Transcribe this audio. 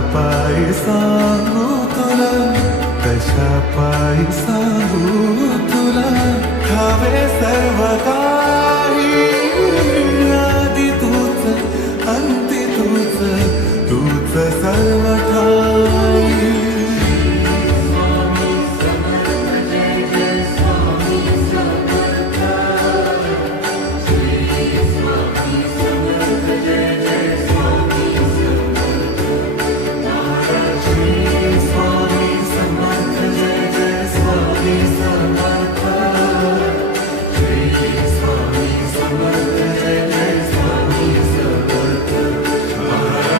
पायी सांगू तुला, कशा पायी सांगू तुला, हवे सर्व काही, आधी तूच अंती तूच, तूच सर्व